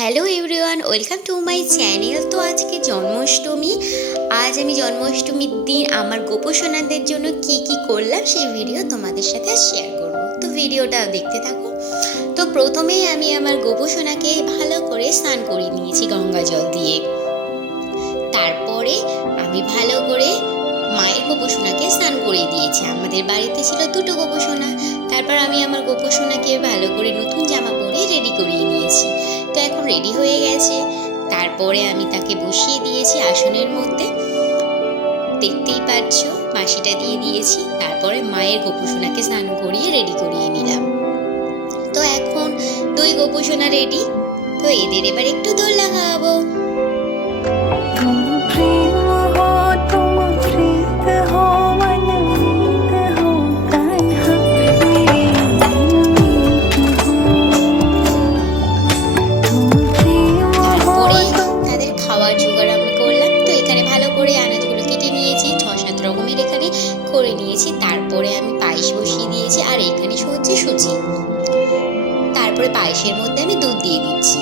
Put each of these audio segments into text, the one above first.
Hello everyone, welcome to my channel. তো আজকে জন্মাষ্টমী। আজ আমি জন্মাষ্টমীর দিন আমার গোপসোনাদের জন্য কি কি করলাম সেই ভিডিও তোমাদের সাথে শেয়ার করব। তো ভিডিওটা দেখতে থাকো। তো প্রথমেই আমি আমার গোপসোনাকে ভালো করে স্নান করিয়ে নিয়েছি গঙ্গা জল দিয়ে। তারপরে আমি ভালো করে মায়ের গোপসোনাকে স্নান করিয়ে দিয়েছি। আমাদের বাড়িতে ছিল দুটো গোপসোনা। তারপর আমি আমার গোপসোনাকে ভালো করে নতুন জামা পরে রেডি করিয়ে নিয়েছি। তো এখন রেডি হয়ে গেছে। তারপরে আমি তাকে বসিয়ে দিয়েছি আসনের মধ্যে, দেখতেই পাচ্ছ বাঁশিটা দিয়ে দিয়েছি। তারপরে মায়ের গোপসোনাকে স্নান করিয়ে রেডি করিয়ে নিলাম। তো এখন দুই গোপসোনা রেডি। তো এদের এবার একটু দোলনা খাওয়াবো। করে নিয়েছি। তারপরে আমি পায়েস বসিয়ে দিয়েছি, আর এখানে হচ্ছে সুজি। তারপরে পায়েসের মধ্যে আমি দুধ দিয়ে দিচ্ছি।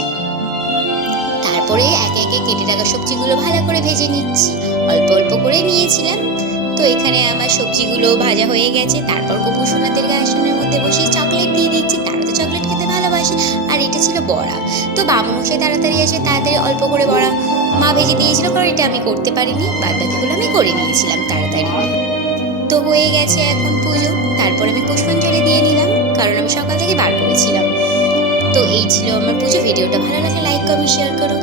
তারপরে একে একে কেটে রাখা সবজিগুলো ভালো করে ভেজে নিচ্ছি। অল্প অল্প করে নিয়েছিলাম। তো এখানে আমার সবজিগুলো ভাজা হয়ে গেছে। তারপর গোপসোনাদের আসনের মধ্যে বসিয়ে চকলেট দিয়ে দিচ্ছি। তারা তো চকলেট খেতে ভালোবাসে। আর এটা ছিল বড়া। তো বামুনমশাই তাড়াতাড়ি এসে তাড়াতাড়ি অল্প করে বড়া মা ভেজে দিয়েছিল, কারণ এটা আমি করতে পারিনি। বাদ বাকিগুলো আমি করে নিয়েছিলাম তাড়াতাড়ি। তো হয়ে গেছে এখন পুজো। তারপর আমি পুষ্পাঞ্জলি দিয়ে নিলাম, কারণ আমি সকাল থেকে বার করেছিলাম। তো এই ছিল আমার পুজো। ভিডিওটা ভালো লাগলে লাইক কমেন্ট শেয়ার করো।